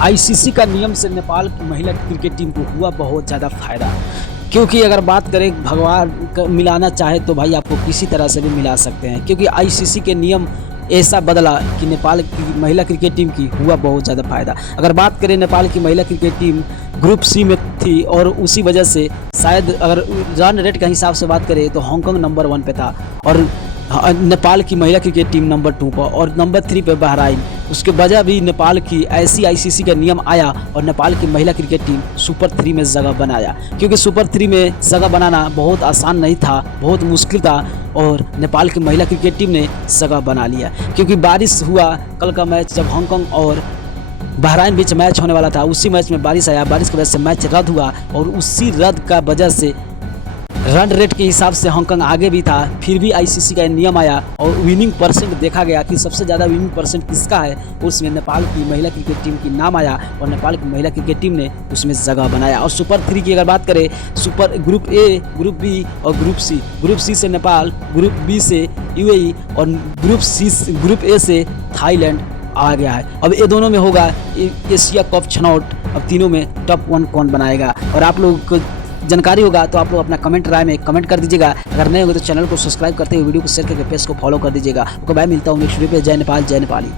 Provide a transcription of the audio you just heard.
ICC का नियम से नेपाल की महिला क्रिकेट टीम को हुआ बहुत ज़्यादा फायदा, क्योंकि अगर बात करें भगवान मिलाना चाहे तो भाई आपको किसी तरह से भी मिला सकते हैं, क्योंकि आईसीसी के नियम ऐसा बदला कि नेपाल की महिला क्रिकेट टीम की हुआ बहुत ज़्यादा फायदा। अगर बात करें नेपाल की महिला क्रिकेट टीम ग्रुप सी में थी और उसी वजह से शायद अगर रन रेट के हिसाब से बात करें तो हांगकांग नंबर 1 पे था और नेपाल की महिला क्रिकेट टीम नंबर 2 पर और नंबर 3 पे बहराइन। उसके वजह भी नेपाल की ऐसी आईसीसी का नियम आया और नेपाल की महिला क्रिकेट टीम सुपर 3 में जगह बनाया, क्योंकि सुपर 3 में जगह बनाना बहुत आसान नहीं था, बहुत मुश्किल था और नेपाल की महिला क्रिकेट टीम ने जगह बना लिया। क्योंकि बारिश हुआ, कल का मैच जब हांगकांग और बहराइन बीच मैच होने वाला था, उसी मैच में बारिश आया, बारिश की वजह से मैच रद्द हुआ और उसी रद्द का वजह से रन रेट के हिसाब से हांगकांग आगे भी था। फिर भी आईसीसी का नियम आया और विनिंग परसेंट देखा गया कि सबसे ज़्यादा विनिंग परसेंट किसका है, उसमें नेपाल की महिला क्रिकेट टीम की नाम आया और नेपाल की महिला क्रिकेट टीम ने उसमें जगह बनाया। और सुपर 3 की अगर बात करें, super group A, group B और ग्रुप सी से नेपाल, ग्रुप बी से यूएई और ग्रुप ए से थाईलैंड आ गया है। अब ये दोनों में होगा एशिया कप छनौट, अब तीनों में टॉप 1 कौन बनाएगा। और आप लोग को जानकारी होगा तो आप लोग अपना कमेंट राय में कमेंट कर दीजिएगा। अगर नए होंगे तो चैनल को सब्सक्राइब करते हुए वीडियो को शेयर करके पेज को फॉलो कर दीजिएगा। ओके बाय, मिलता हूँ नेक्स्ट वीडियो पे। जय नेपाल, जय नेपाली।